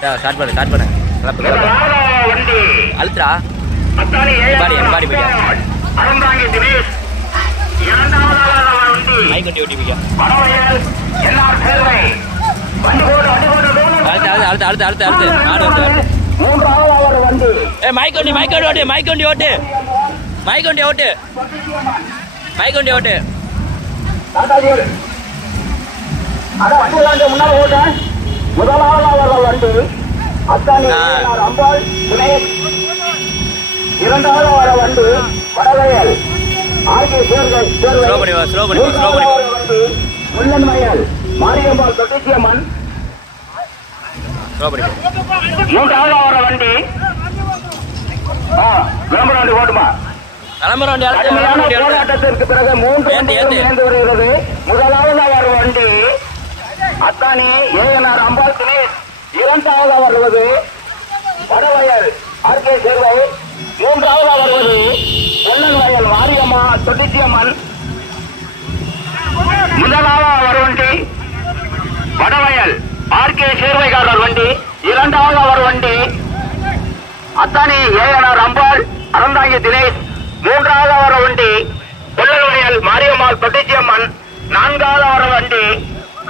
Start பண்ணு அழுத்துறா பாடி போய்யா மைக்கட்டி ஓட்டி போய்யா அழுத்து மாடு வந்து மைக்கொண்டி ஓட்டு முன்னாள் ஓட்ட முதலாவது வண்டி அத்தானி அம்பாள் இரண்டாவது வர வண்டி வடவயல் முள்ளன்மயல் மாரியம்பாள் தொட்டிச்சியம்மன் மூன்றாவது வர வண்டி விளம்பரம் ஓட்டுமா போராட்டத்திற்கு பிறகு 3 வண்டிகள் சேர்ந்து வருகிறது. முதலாவது வர வண்டி அத்தானி ஏஎன்ஆர் அம்பாள் தினேஷ், இரண்டாவது வருவது வடவயல் ஆர்கே சேர்வை, மூன்றாவது வருவது பொன்னன்வயல் மாரியம்மா தொட்டிச்சியம்மன். முதலாவது வர வண்டி வடவயல் ஆர்கே சேர்வைக்காரர் வண்டி, இரண்டாவது வர வண்டி அத்தானி ஏஎன்ஆர் அம்பாள் அறந்தாங்கி தினேஷ், மூன்றாவது வர வண்டி பொன்னன்வயல் மாரியம்மாள் தொட்டிச்சியம்மன், நான்காவது வர வண்டி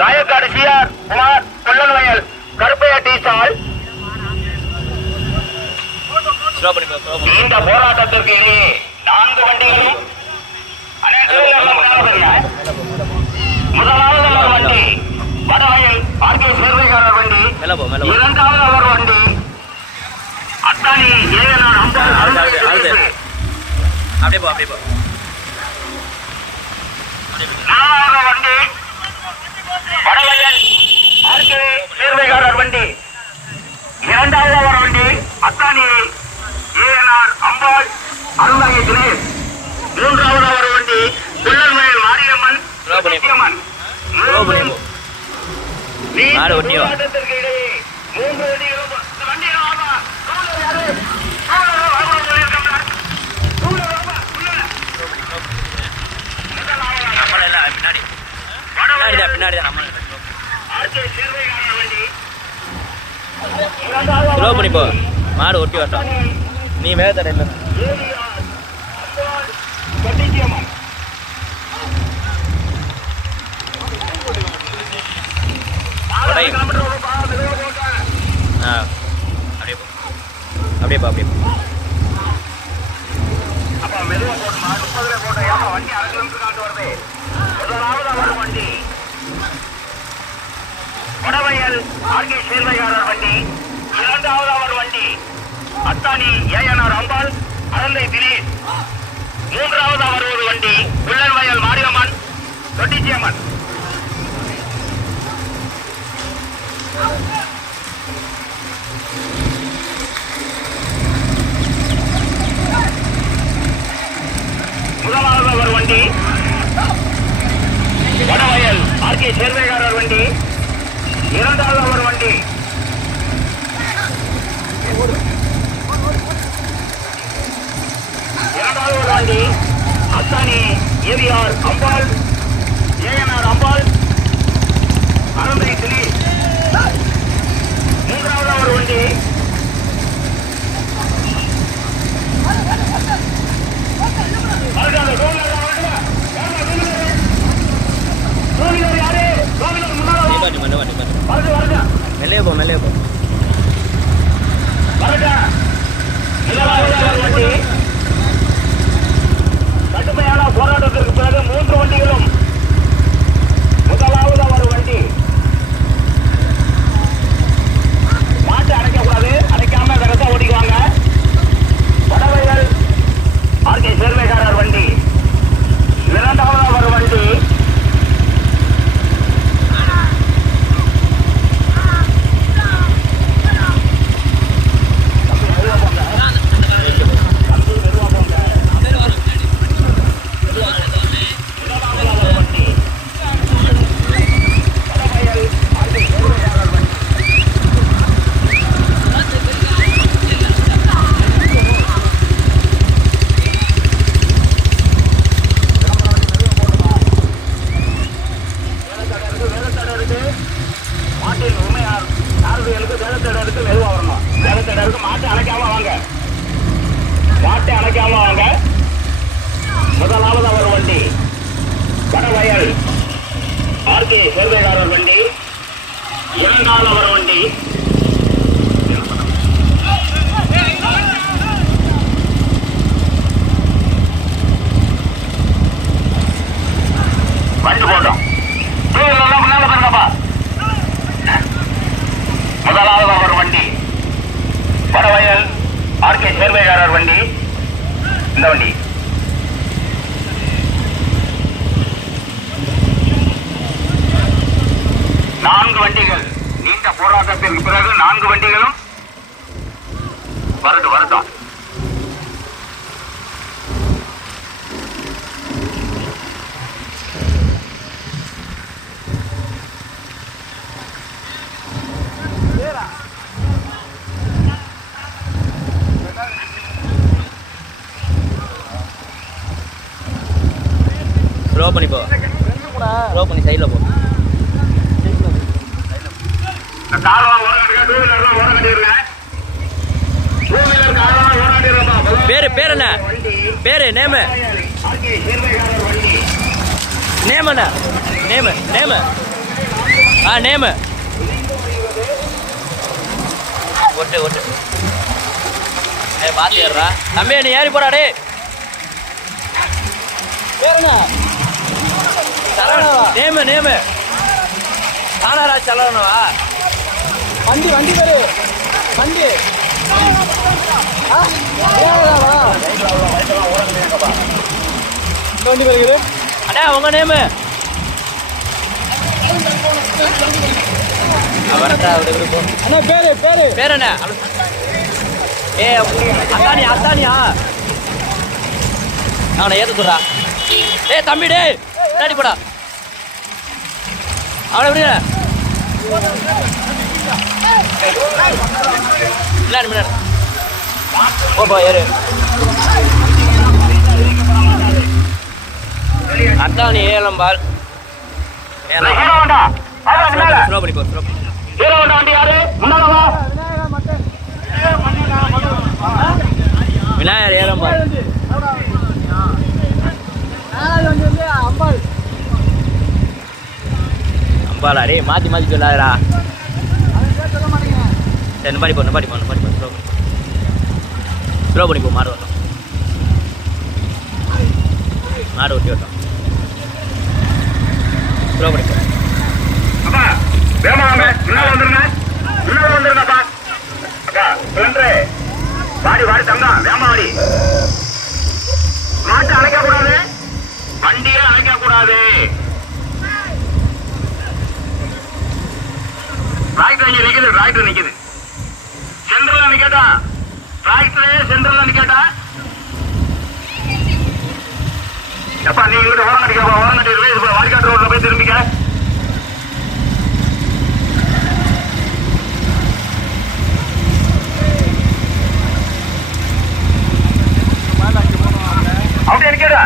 காயக்காடு சிஆர் குமார் பொன்னன்வயல் கருப்பையா டி சால். இந்த போராட்டத்திற்கு இடையே 4 வண்டிகளும் முதலாவது வண்டி வடவயல் ஆர்கே சேர்வைக்காரர் வண்டி, இரண்டாவது அவர் வண்டி அத்தானி ஏஎன்ஆர் அம்பாள் அப்படியே போ நாலாவது வண்டி வடவயல் ஆர்கே சேர்வைக்காரர் வண்டி, இரண்டாவது அவர் வண்டி அத்தானி ஏஎன்ஆர் அம்பாள் அருள்வாங்கி தினேஷ், மூன்றாவது அவர் வண்டி புள்ளன்மேல் மாரியம்மன் போராட்டத்திற்கு இடையே 3 வண்டிகளும் பின்னாடி ஸ்லோ பண்ணி போ, மாடு ஒட்டி வரட்டும். நீ வேகத்தட இல்லை அப்படியே போ வண்டி வடவயல் ஆர்கே சேர்வைக்காரர் வண்டி, இரண்டாவது அவர் வண்டி அத்தானி ஏஎன்ஆர் அம்பாள் அறந்தை தினேஷ், மூன்றாவது அவர் ஒரு வண்டி புள்ளன்வயல் மாரியம்மன் தொட்டிச்சியம்மன். முதலாவது அவர் வண்டி வடவயல் ஆர்கே சேர்வைக்காரர் வண்டி, இரண்டாவது அவர் வண்டி அத்தானி ஏவிஆர் அம்பாள் ஏஎன்ஆர் அம்பாள் அறந்தை தினேஷ், மூன்றாவது அவர் வண்டி மெல்லே போ கடுமையான போராட்டத்திற்கு பிறகு 3 வண்டிகளும் முதலாவது ஒரு வண்டி மாட்டு அடைக்கக்கூடாது, அடைக்காம கரெக்டா ஓடிக்குவாங்க. வடவயல் ஆர்கே சேர்வைக்காரர் வண்டி, இரண்டாவது ஒரு வண்டி மாட்டை அழைக்காம வாங்க. முதலாவது அவர் வண்டி வடவயல் ஆர்கே சேர்வைக்காரர் வண்டி. இரண்டாவது அவர் வண்டி வண்டி போட்டோம். முன்னால பாருங்கப்பா. முதலாவது அவர் வண்டி வடவயல் ஆர்கே சேர்வைக்காரர் வண்டி. இந்த வண்டி நான்கு வண்டிகள். நீண்ட போராட்டத்திற்கு பிறகு 4 வண்டிகளும் வரட்டும். ஸ்லோ பண்ணி போ. ஸ்லோ பண்ணி சைடில் போ. பேர் என்ன? பேரு நேமு நேமண்ணா. நேமு நேமு ஒட்டு பார்த்து ஏறா தம்பி. நீ ஏறி போடா. டே நேமு தானாராஜ் சலவனவா வண்டி பேரு வண்டி. அண்ணா உங்க நேமு பேர் என்ன? அத்தானியா அவனை ஏத்த சொல்றா. தம்பி டே முன்னாடி போடா. அவனை எப்படி முன்னாடி போப்பா ஏறு. அத்தானி ஏலம்பால் ஸ்லோ பண்ணி போ. விநாயகர் ஏலம்பால் அம்பாலா. டே மாற்றி சொல்லாதடா. சரி இந்த மாதிரி போ. ஸ்லோ பண்ணி போ. மாடு ஓட்டி வரட்டும். ஸ்லோ பண்ணி போ. வாடி தங்கம் வேமாடி. மாட்டை அழைக்க கூடாது, வண்டியை அழைக்க கூடாது. டிராக்டர் நிக்குது சென்ட்ரல்ல நிக்கட்டா. டிராக்டரே சென்ட்ரல்ல நிக்கட்டா. எப்பா நீ இங்கிட்ட ஓரம் கட்டி வாடிக்காட்டு ரோட்ல போய் திரும்பிக்க. அப்படியே நிக்கடா.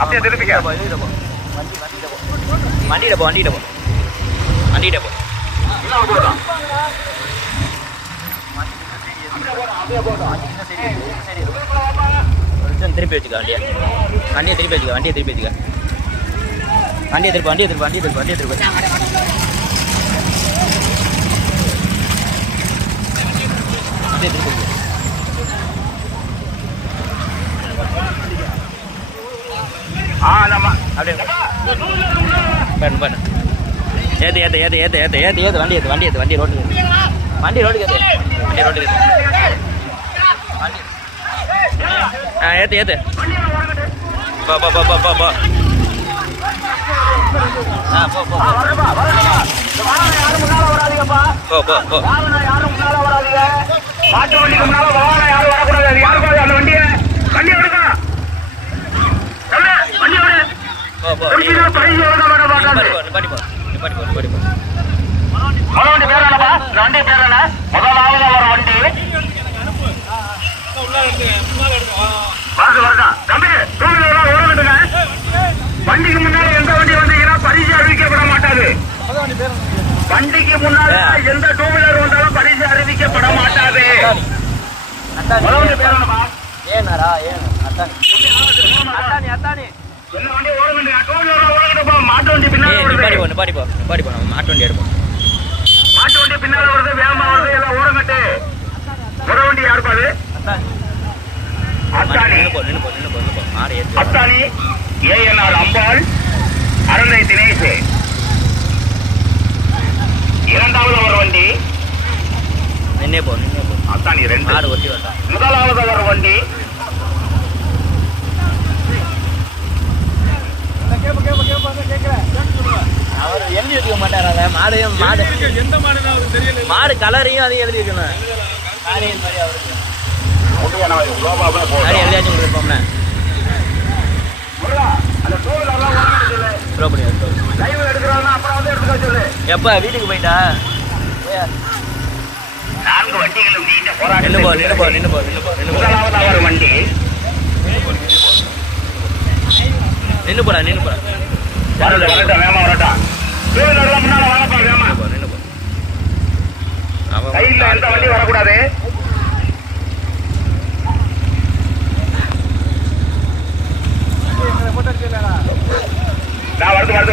அப்படியே திரும்பிக்க. வண்டியிட போ. திருப்பி வச்சுக்க வண்டியை திருப்பி வச்சுக்க. வண்டியை திருப்பி அப்படியே பண்ணு. ஏத்து வண்டி ரோட்டுக்கு ஏத்து போ. மாட்டு வண்டிக்கு முன்னால வாகனம் யாரும் வரக்கூடாது. அது யாருக்கும் அந்த வண்டியை வண்டி எடுக்க வண்டி பேர் என்ன? முதலாவது ஒரு வண்டி தம்பி ஓரங்கட்டுங்க. வண்டிக்கு முன்னாடி எந்த வண்டி வந்தீங்கன்னா பரிசு அறிவிக்கப்பட மாட்டாது. வண்டிக்கு முன்னால எந்த டூ வீலர் வந்தாலும் பரிசு அறிவிக்கப்பட மாட்டாது. நிப்பாட்டிப்போ நம்ம மாட்டு வண்டி எடுப்போம். மாட்டு வண்டி பின்னால வருது, வேகமா வருது, எல்லாம் ஓரங்கட்டு. முத வண்டி யாருப்பா அது? அத்தானி. மாடு ஏற்றி அத்தானி ஏஎன்ஆர் அம்பாள், அரந்தை தினேஷ். இரண்டாவது ஒரு வண்டி நின்னே போ அத்தானி 2 மாடு ஒட்டி வரலாம். முதலாவது ஒரு வண்டி அவர் எழுதி வைக்க மாட்டாரா? மாடு எந்த மாடுனா அவருக்கு தெரியல. மாடு கலரையும் அதையும் எழுதி வைக்கணும். காரியம் மாதிரி அவருக்கு காரியம் எழுதியாச்சும் கொடுப்போம்ல. ப்ரோ பண்ணியா எப்போ வீட்டுக்கு போயிட்டா? 4 வண்டிகளும் நீண்ட போராட்டம். நின்று போ முதலாவது ஒரு வண்டி நின்று போடா வரட்டும், வேமா வரட்டும். டூவீலர்லாம் முன்னால வாங்கப்பா, வேமா. நின்று போ. சைடுல எந்த வண்டி வரக்கூடாது.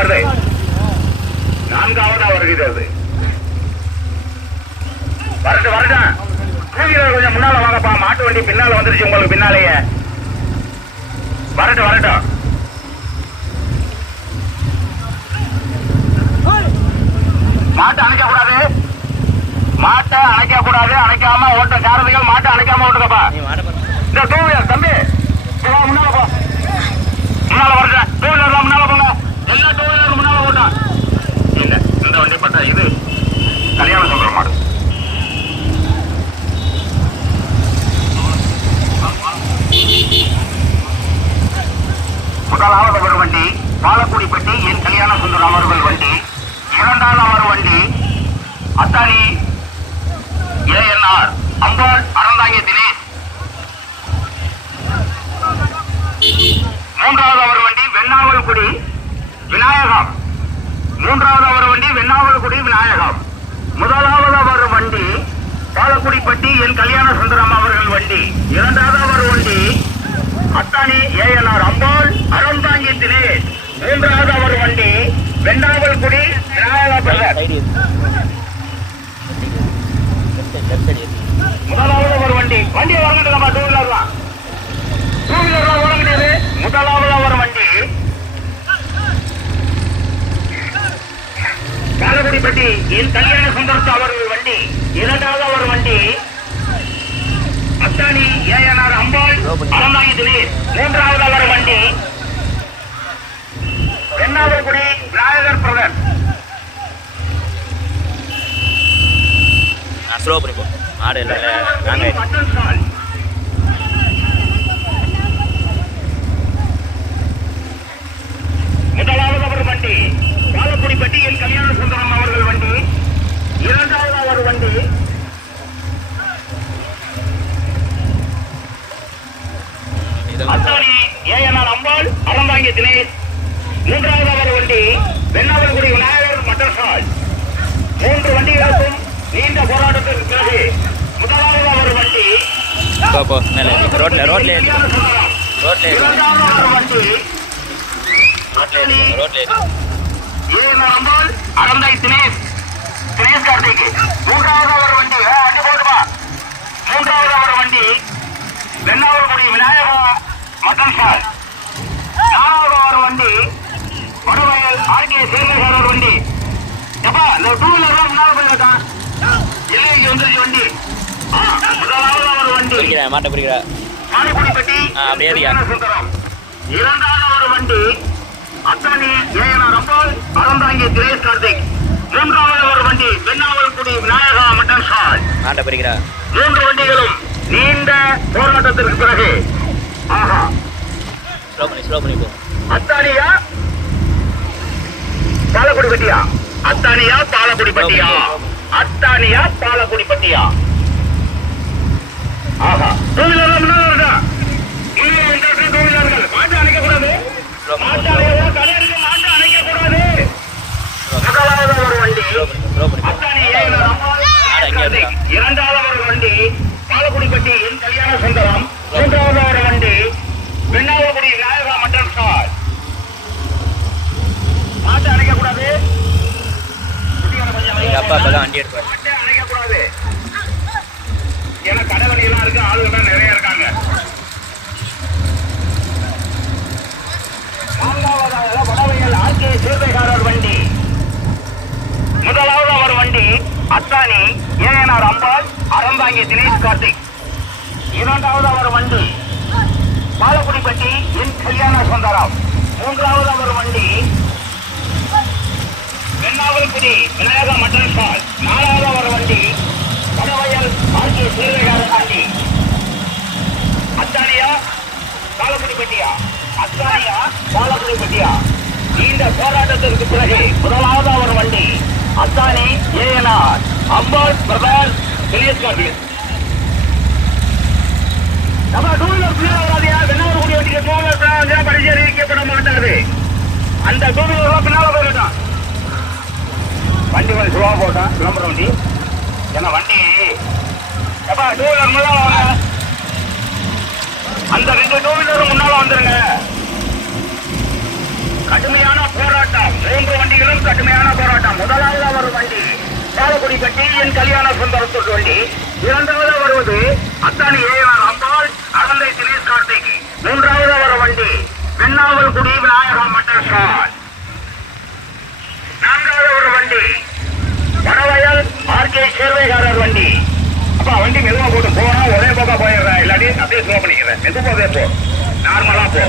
வருது. 4ஆவதா வருகிறது அது. வரட்டும். டூவீலர் கொஞ்சம் முன்னால வாங்கப்பா. மாட்டு வண்டி பின்னால வந்துருச்சு உங்களுக்கு பின்னாலேயே. வரட்டும். மாட்டை அணைக்க கூடாது. அணைக்காம ஓட்ட சாரதிகள் மாட்டை அணைக்காம ஓட்டுங்கப்பா. இந்த டூவீலர் தம்பி முன்னால போ. முன்னால வரட்டும். டூவீலர்லாம் முன்னால போங்க. எல்லா டூவீலரும் முன்னால ஓட்டும். இல்ல இந்த வண்டி பட்டா இது கல்யாண சொல்ற மாடு. முதலாவது ஒரு வண்டி பாலக்குடிப்பட்டி என் கல்யாண சுந்தரம் அவர்கள் வண்டி. இரண்டாவது வண்டி அத்தானி ஏஎன்ஆர் அம்பாள், அறந்தாங்கி தினேஷ். மூன்றாவது ஒரு வண்டி வெண்ணாவல்குடி விநாயகம். முதலாவது ஒரு வண்டி பாலக்குடிப்பட்டி என் கல்யாண சுந்தரம் அவர்கள் வண்டி. இரண்டாவது ஒரு வண்டி அத்தானி ஏஎன்ஆர் அம்பாள், அறந்தாங்கி தினேஷ். மூன்றாவது ஒரு வண்டி வெண்ணாவல்குடி விநாயகம். முதலாவது ஒரு வண்டியை வாங்கிட்டு டூவீலர்லாம் ஓட முடியாது. முதலாவது ஒரு வண்டி பாலக்குடிப்பட்டி என் கல்யாண சுந்தரத்து அவர்கள் வண்டி. இரண்டாவது ஒரு வண்டி அத்தானி ஏஎன்ஆர் அம்பாள், அறந்தாங்கி தினேஷ். மூன்றாவது ஒரு வண்டி வெண்ணாவல்குடி விநாயகர் பிரதர். ஸ்லோ பண்ணிப்போ. மாடு இல்லை நாங்கள் முதலாவது ஒரு வண்டி பாலக்குடிப்பட்டி என் கல்யாண சுந்தரம் அவர்கள் வண்டி. இரண்டாவது ஒரு வண்டி அத்தானி ஏஎன்ஆர் அம்பாள், அறந்தாங்கி தினேஷ். மூன்றாவது ஒரு வண்டி வெண்ணாவல்குடி விநாயகர் மட்டர் சால். 3 வண்டிகளுக்கும் நீண்ட போராட்டத்திற்கு பிறகு முதலாவது ஒரு வண்டி மேலே ரோட்ல அம்பாள், அறந்தாங்கி தினேஷ் கார்த்திக். மூன்றாவது ஒரு வண்டி போடுமா. மூன்றாவது ஒரு வண்டி வெண்ணாவல்குடி விநாயகா மட்டன் சால். 4வது ஒரு வண்டி வடவயல் ஆர்கே சேர்மேகாரர் வண்டி. எப்பா இந்த டூவீலர் முன்னால போயிருக்கான். எல்லைக்கு வந்துருச்சு வண்டி. முதலாவது ஒரு வண்டி மாட்டை பிடிக்கிற பாலக்குடிப்பட்டி சுந்தரம். இரண்டாவது ஒரு வண்டி அத்தானி ஏஎன்ஆர் அம்பாள், அறந்தாங்கி தினேஷ் கார்த்திக். மூன்றாவது ஒரு வண்டி வெண்ணாவல்குடி விநாயகா மட்டன் சால். மாட்டை பிடிக்கிற 3 வண்டிகளும் நீண்ட போராட்டத்திற்கு பிறகு ஸ்லோ பண்ணி போ. அத்தானியா பாலக்குடிப்பட்டியா? அத்தானியா பாலக்குடிப்பட்டியா? ஆஹா, டூவீலர்கள் மாட்டு அணைக்கக்கூடாது. முதலாவது ஒரு வண்டி அத்தானி ஏஎன்ஆர் அம்பாள், இரண்டாவது ஒரு வண்டி பாலக்குடிப்பட்டி என் கல்யாண சுந்தரம். மூன்றாவது ஒரு வண்டி வெண்ணாவல்குடி விநாயகா மட்டன் சால். மாட்டு அணைக்கக்கூடாது. அத்தானி ஏஎன்ஆர் அம்பாள் அறந்தாங்கி தினேஷ் கார்த்திக். இரண்டாவது அவர் வண்டி பாலக்குடிப்பட்டி என் கல்யாண சுந்தரம். மூன்றாவது அவர் வண்டி வெண்ணாவல்குடி விநாயகா மட்டன் ஸ்டால். நாலாவது அவர் வண்டி கடவயல் ஆர்கே சீரகாரன் வண்டி. அத்தானியா பாலக்குடிப்பட்டியா, அத்தானியா பாலக்குடிப்பட்டியா. இந்த போராட்டத்திற்கு பிறகு முதலாவது அவர் வண்டி அத்தானி ஏஎன்ஆர் அம்பாள் பிரதர் தினேஷ் கார்த்திக். நம்ம டூவீலர் பின்னாடியா வெண்ணாவல்குடி வண்டிக்கு டூவீலர் பின்னாடி பரிசீலிக்கப்பட மாட்டாது. அந்த டூவீலர் பின்னால போயிட்டான். வண்டி கொஞ்சம் சுலபா போட்டான் விளம்பர வண்டி. ஏன்னா வண்டி எப்பா டூவீலர் முன்னால வாங்க. அந்த 2 டூவீலரும் முன்னால வந்துருங்க. கடுமையான போராட்டம், 3 வண்டிகளும் கடுமையான போராட்டம். முதலாவது அவர் வண்டி பாலக்குடிப்பட்டி என் கல்யாண சுந்தரத்தூர் வண்டி. இரண்டாவது வருவது அத்தானி ஏஎன்ஆர் அம்பாள் அறந்தை தினேஷ் கார்த்திக். மூன்றாவது அவர் வண்டி வெண்ணாவல்குடி விநாயகா மட்டன் ஸ்டால். நான்காவது ஒரு வண்டி வடவயல் ஆர்கே சேர்வைகாரர் வண்டி. அப்பா வண்டி மெதுவா போட்டு போனா ஒரே போக்கா போயிடுறேன், இல்லாட்டி அப்படியே ஸ்லோ பண்ணிக்கிறேன். மெதுவாவே போ, நார்மலா போ.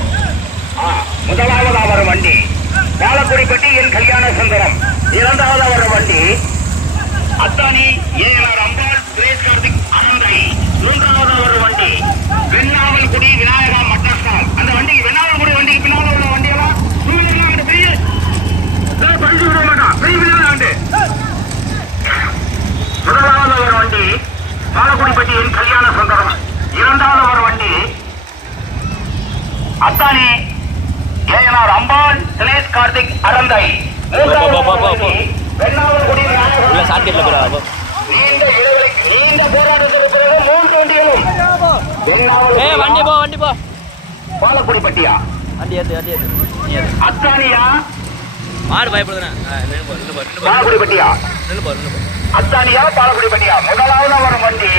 முதலாவது அவர் வண்டி பாலக்குடிப்பட்டி என் கல்யாண சுந்தரம். இரண்டாவது அவர் வண்டி அத்தானி ஏஎன்ஆர் அம்பாள் தினேஷ் கார்த்திக் அனந்தை. மூன்றாவது அவர் வண்டி வெண்ணாவல்குடி விநாயகா மட்டன் ஸ்டால். அந்த வண்டி வெண்ணாவல்குடி வண்டிக்கு பின்னால் உள்ள வண்டியெல்லாம் பறிச்சு விட மாட்டான். முதலாவது அவர் வண்டி பாலக்குடிப்பட்டி என் கல்யாண சுந்தரம். இரண்டாவது அவர் வண்டி அத்தானி ஏஎன்ஆர் அம்பாள் தினேஷ் கார்த்திக் அறந்தை. வெண்ணாவல்குடி உள்ள சாக்கெட்ல போறாங்க. நீண்ட போராட்டத்திற்கு பிறகு 3 வண்டிகளும் வண்டி போ வண்டி போ. பாலக்குடிப்பட்டியா வண்டி ஏத்து நீ ஏத்து. அத்தானியா மாடு பயப்படுதுண்ணா. பாலக்குடிப்பட்டியா அத்தானியா பாலக்குடிப்பட்டியா. முதலாவது அவர் வண்டி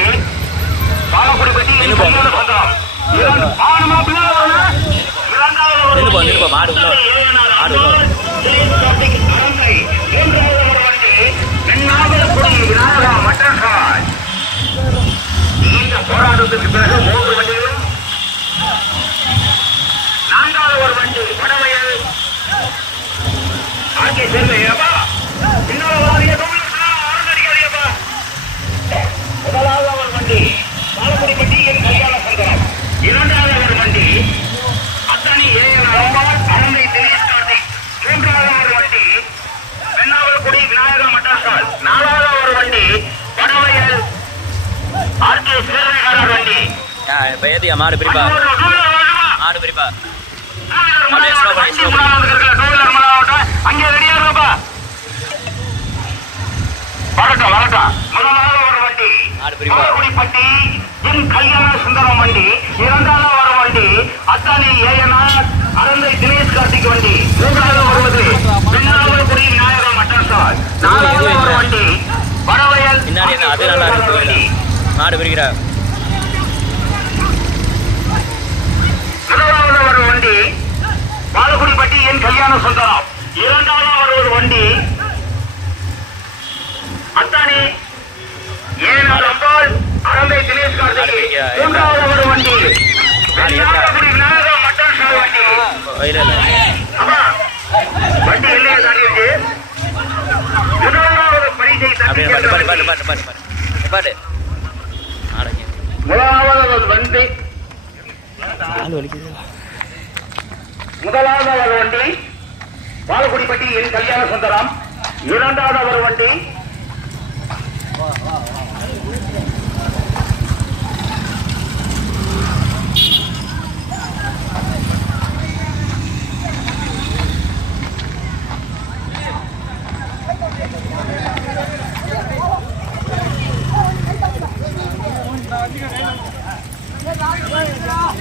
பாலக்குடிப்பட்டி மாடு இந்த போராட்டத்திற்கு பிறகு 3 வண்டிகளும். நான்காவது ஒரு வண்டி வடவயல் ஆர்கே சேர்வையப்பா. முதலாவது அவர் வண்டி பாலக்குடிப்பட்டி என் கல்யாண சுந்தரம். இரண்டாவது அவர் வண்டி அத்தானி ஏஎன்ஆர் அம்பாள் அறந்தை தினேஷ் கார்த்திக். மூன்றாவது அவர் வண்டி வெண்ணாவல்குடி விநாயகா மட்டன் ஸ்டால். நாலாவது அவர் வண்டி வடவயல் ஆர்கே சேர்வைகாரர் வண்டி. ஏத்தியா மாடு பிரிப்பா, மாடு பிரிப்பா. அங்கே ரெடியா இருப்பா. வரட்டும் வரட்டும். முதலாவது ஒரு வண்டி பாலக்குடிப்பட்டி என் கல்யாண சுந்தரம் வண்டி. இரண்டாவது ஒரு வண்டி அத்தானி ஏஎன்ஆர் அறந்தை தினேஷ் கார்த்திக் வண்டி. மூன்றாவது வருவது வெண்ணாவல்குடி விநாயகா மட்டன் ஸ்டால். நாலாவது ஒரு வண்டி வடவயல் அது நல்லா இருக்கு. மாடு பிரிக்கிறா. முதலாவது ஒரு வண்டி பாலக்குடிப்பட்டி என் கல்யாண சுந்தரம். இரண்டாவது ஒரு வண்டி அத்தானி ஏஎன்ஆர் அம்பாள் அறந்தை தினேஷ் கார்த்திக். மூன்றாவது ஒரு வண்டி வெண்ணாவல்குடி விநாயகா மட்டன் ஸ்டால் வண்டி. அப்பா வண்டி இல்லையா தாண்டிருக்கு. முதலாவது பரிசை முதலாவது வண்டி முதலாவது அவர் வண்டி பாலக்குடிப்பட்டி என் கல்யாண சுந்தரம். இரண்டாவது அவர் வண்டி அதிகம்